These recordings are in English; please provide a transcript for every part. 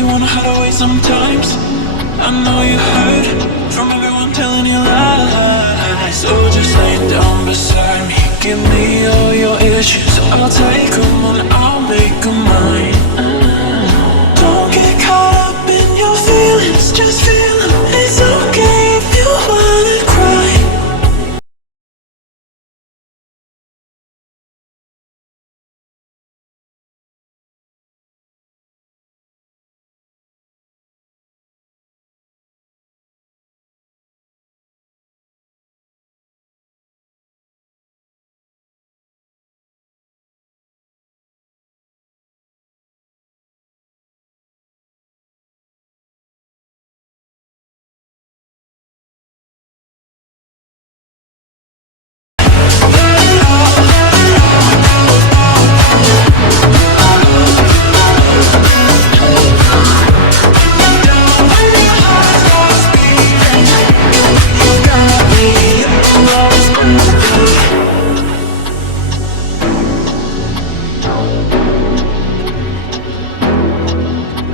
you wanna hide away sometimes. I know you heard from everyone telling you lies. So just lay down beside me, give me all your issues. I'll take them and I'll make them mine. Don't get caught up in your feelings, just feel them. It's okay if you wanna cry.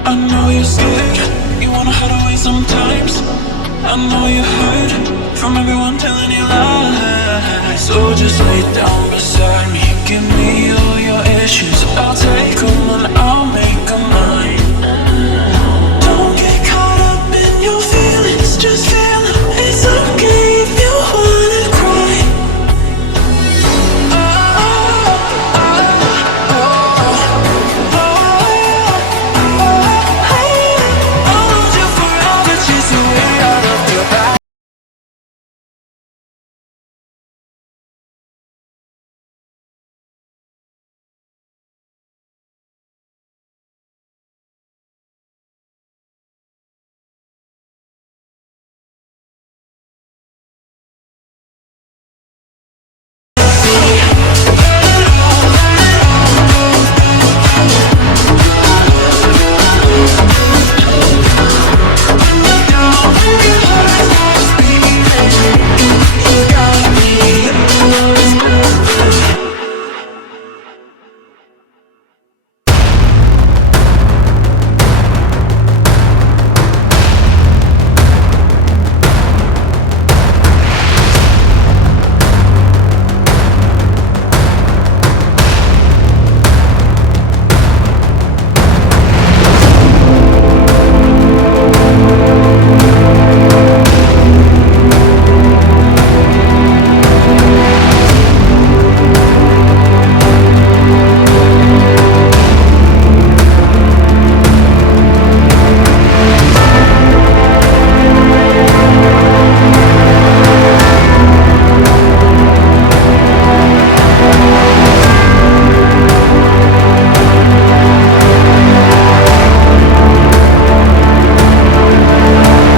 I know you're scared, you wanna hide away sometimes. I know you heard from everyone telling you lies. So just lay down beside me, give me all your issues. I'll take them and